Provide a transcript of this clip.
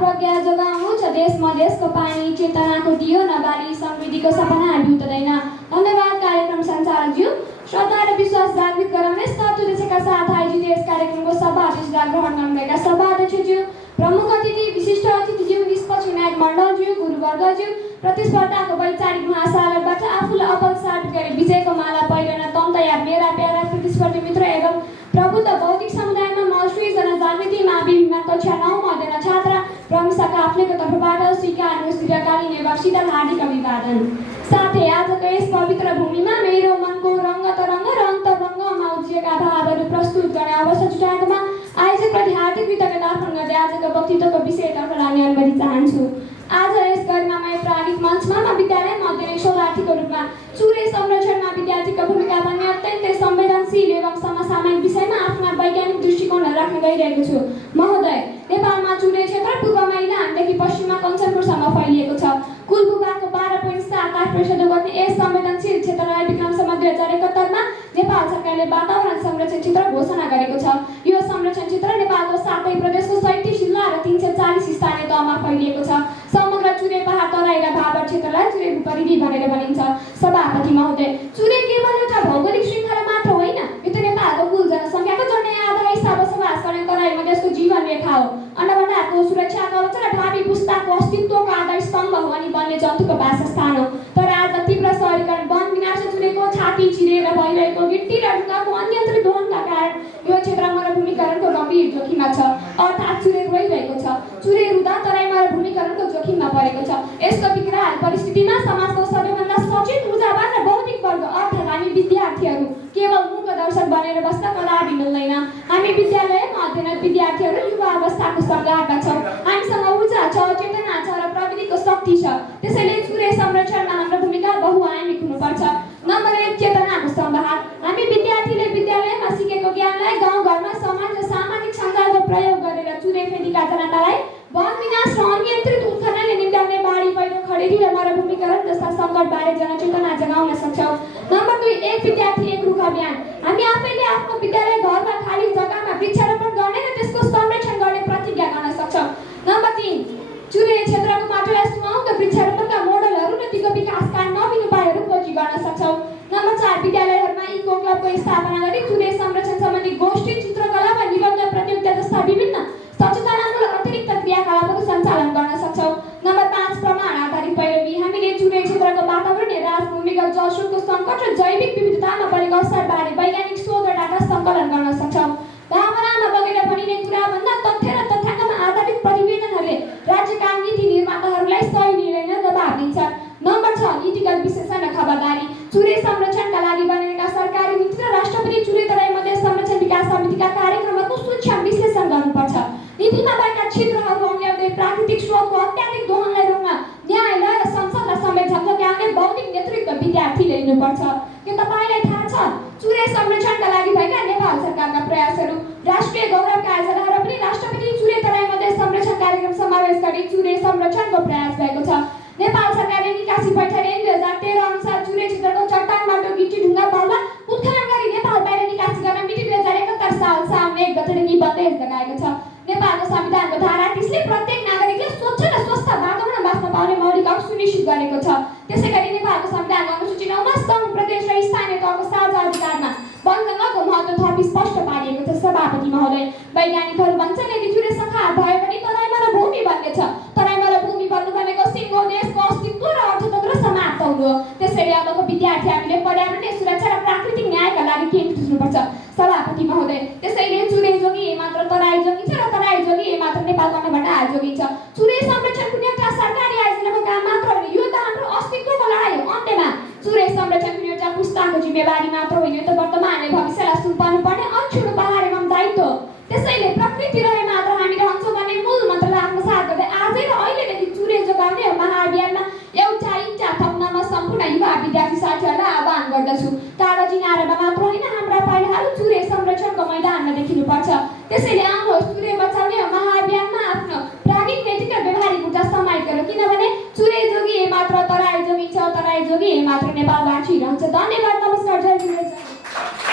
प्रज्ञा जोगाउनु छ देश मधेसको पानी चेतनाको दियो नबाली समृद्धिको सपना भुट्दैन। धन्यवाद कार्यक्रम सञ्चालकज्यू। श्रद्धा र विश्वास जागृत गराउने तत्त्वदर्शीका साथ आयोजित यस कार्यक्रमको सभा अध्यक्षता ग्रहण गर्नुभएका सभाध्यक्षज्यू, प्रमुख अतिथि, विशिष्ट अतिथिज्यू, निष्पक्ष न्यायिक मण्डलज्यू, गुरुवर्गज्यू, प्रतिस्पर्धाको वैचारिक महासागरबाट आफूलाई अपल साबित गरी विजयको माला पहिरन तम तयार मेरा प्यारा प्रतिस्पर्धी मित्र एवं प्रबुद्ध बौद्धिक समुदायमा म सृजना जागृति मावि विमान कक्षा 9 मा अध्ययन छात्रा प्रमिसा काफ्लेको तर्फबाट स्वीकार्नुहोस् दीर्घकालीन एवं शीतल हार्दिक अभिवादन। साथै आजको यस पवित्र भूमिमा मेरो मनको रङ्ग तरङ्ग र अन्तरङ्गमा उब्जिएका भावहरू प्रस्तुत गर्ने अवसर जुटाएकोमा आयोजकप्रति हार्दिक कृतज्ञता अर्पण गर्दै आजको वक्तव्यको विषयतर्फ लाने अनुमति चाहन्छु। आज यस गरिमामय प्राज्ञिक मञ्चमा म विद्यालयमा अध्ययन शोधार्थीको रूपमा चुरे संरक्षणमा विद्यार्थीको भूमिका भन्ने अत्यन्तै संवेदनशील एवं समसामयिक विषयमा आफ्ना वैज्ञानिक दृष्टिकोणहरू राख्न गइरहेको छु। महोदय, नेपालमा चुरे क्षेत्र पूर्वमा इलामदेखि पश्चिममा कञ्चनपुरसम्म फैलिएको छ। कुल भूभागको 12.78% गर्ने यस संवेदनशील क्षेत्रलाई विक्रमसम्म 2071 मा नेपाल सरकारले वातावरण संरक्षण क्षेत्र घोषणा गरेको छ। यो संरक्षण क्षेत्र नेपालको 7 प्रदेशको 37 जिल्ला र 340 स्थानीय तहमा फैलिएको छ। समग्र चुरे पहाड तराई र भाबर क्षेत्रलाई चुरे भूपरिधि भनेर भनिन्छ। सभापति महोदय, चुरे केवल एउटा भौगोलिक श्रृङ्खला मात्र होइन, यो त नेपालको कुल जनसङ्ख्याको झन्डै आधा हिस्सा बसोबास गर्ने तराई मधेसको जीवन रेखा हो। अन्नभण्डारको सुरक्षा कवच र भावी पुस्ताको अस्तित्वको आधार स्तम्भ हो अनि वन्य जन्तुको वासस्थान हो। तर आज तीव्र शहरीकरण, वन विनाश, चुरेको छाती चिरेर भइरहेको गिट्टी र ढुङ्गाको अनियन्त्रित दोहनका कारण यो क्षेत्र मरुभूमिकरणको गम्भीर जोखिममा छ, अर्थात् चुरे गइरहेको छ। चुरे रुँदा तराई मरुभूमिकरणको जोखिममा परेको छ। यस्तो विकराल परिस्थितिमा समाजको सबैभन्दा सचेत, ऊर्जावान र बौद्धिक वर्ग अर्थात् हामी विद्यार्थीहरू केवल मूक दर्शक बनेर बस्दा कदापि मिल्दैन। हामी विद्यालयमा अध्ययनरत विद्यार्थीहरू युवा अवस्थाको सङ्घारमा छौँ। हामीसँग ऊर्जा छ, चेतना छ र प्रविधिको शक्ति छ। त्यसैले चुरे संरक्षणमा हाम्रो भूमिका बहुआयामिक हुनुपर्छ। नम्बर 1, चेतनाको सम्वाहन। हामी विद्यार्थीले विद्यालयमा सिकेको ज्ञानलाई गाउँघरमा समाज र सामाजिक सञ्जालको प्रयोग गरेर चुरे फेदीका जनतालाई वन विनाश र अनियन्त्रित उत्खननले निम्त्याउने बाढी पहिरो, खडेरी र मरुभूमिकरण जस्ता सङ्कटबारे जनचेतना जगाउन सक्छौँ। नम्बर 2, एक विद्यार्थी एक रुख अभियान। हामी आफैले आफ्नो विद्यालय घरमा खाली जग्गामा वृक्षारोपण गर्ने र त्यसको संरक्षण गर्ने प्रतिज्ञा गर्न सक्छौँ। नम्बर 3, चुरे क्षेत्रको माटोलाई सुहाउँदो वृक्षारोपणका मोडलहरू र दिगो विकासका नवीन उपायहरू खोजी गर्न सक्छौँ। नम्बर 4, विद्यालयहरूमा इको क्लबको स्थापना गरी चुरे संरक्षण सम्बन्धी गोष्ठी, चित्रकला वा निबन्ध प्रतियोगिता जस्ता विभिन्न सचेतनामूलक अतिरिक्त क्रियाकलापहरू सञ्चालन गर्न सक्छौँ। नम्बर 5, प्रमाण आधारित पैरवी। हामीले चुरे क्षेत्रको वातावरणीय राज, भूमिगत जलस्रोतको सङ्कट र जैविक विविधतामा परेको असरबारे वैज्ञानिक शोध र डाटा सङ्कलन गर्न सक्छौँ। भावनामा बगेर भनिने कुराभन्दा तथ्य र तथ्याङ्कमा आधारित प्रतिवेदनहरूले राज्यका नीति निर्माताहरूलाई सही निर्णय जवाब दिन्छ। नम्बर 6, नीतिगत विश्लेषण र खबरदारी। चुरे संरक्षणका लागि बनेका सरकारी नीति र राष्ट्रपति चुरे तराई मधेस संरक्षण विकास समितिका कार्यक्रमहरूको सूक्ष्म विश्लेषण गर्नुपर्छ। नीतिमा भएका छिद्रहरू अन्याउँदै प्राकृतिक स्रोतको अत्याधिक दोहनलाई रोक्न न्यायालय र संसदलाई समेत झकझक्याउने बौद्धिक नेतृत्व विद्यार्थीले लिनुपर्छ। के तपाईँलाई थाहा छ चुरे संरक्षणका लागि भएका नेपाल सरकारका प्रयासहरू? राष्ट्रिय गौरवका आयोजनाहरू पनि राष्ट्रपति चुरे तराई मधेस संरक्षण कार्यक्रम समावेश गरी चुरे संरक्षणको प्रयास भएको छ। नेपाल सरकारले निकासी पैठरी 2013 अनुसार चुरे क्षेत्रको चट्टान, माटो, गिटी, ढुङ्गा, बालुवा उत्खनन गरी नेपाल बाहिर निकासी गर्न मिति 2071 साल साउन 1 गते निबन्ध लगाएको छ। नेपालको संविधानको धारा 30 ले प्रत्येक नागरिकले स्वच्छ र स्वस्थ वातावरण बाँच्न पाउने मौलिक हक सुनिश्चित गरेको छ। त्यसैगरी नेपालको संविधानको अनुसूची 9 मा सङ्घ, प्रदेश र स्थानीय तहको साझा अधिकारमा वन जङ्गलको महत्त्व थप स्पष्ट पारिएको छ। सभापति महोदय, वैज्ञानिकहरू भन्छन् यदि चुरे संहार भयो भने तराई मरुभूमि बन्नेछ। तराई मरुभूमि बन्नु भनेको सिङ्गो देशको अस्तित्व र अर्थतन्त्र समाप्त हुनु हो। त्यसैले अबको विद्यार्थी हामीले पर्यावरणीय सुरक्षा र प्राकृतिक न्यायका लागि केन्द्रित हुनुपर्छ। सभापति महोदय, त्यसैले चुरे जोगिए मात्र तराई जोगिन्छ र तराई जोगिए मात्र नेपालको अन्नभण्डार जोगिन्छ। चुरे संरक्षण कुनै एउटा सरकारी आयोजनाको काम मात्र होइन, यो त हाम्रो अस्तित्वको लडाइँ हो। अन्त्यमा चुरे संरक्षण कुनै एउटा पुस्ताको जिम्मेवारी मात्र होइन, यो त वर्तमान र भविष्यलाई सुम्पाउनु पर्ने अक्षुण्ण पहाड एवं दायित्व हो। त्यसैले प्रकृति रहे मात्र हामी रहन्छौँ भन्ने मूल मन्त्रलाई आत्मसात गर्दै आजै र अहिलेदेखि चुरे जोगाउने महाअभियानमा एउटा इच्छा थप्नमा सम्पूर्ण युवा विद्यार्थी साथीहरूलाई आह्वान गर्दछु। कागजी नारामा मात्र होइन, हाम्रा पाइलाहरू चुरे संरक्षणको मैदानमा देखिनुपर्छ। त्यसैले आउनुहोस्, चुरे बचाउँ,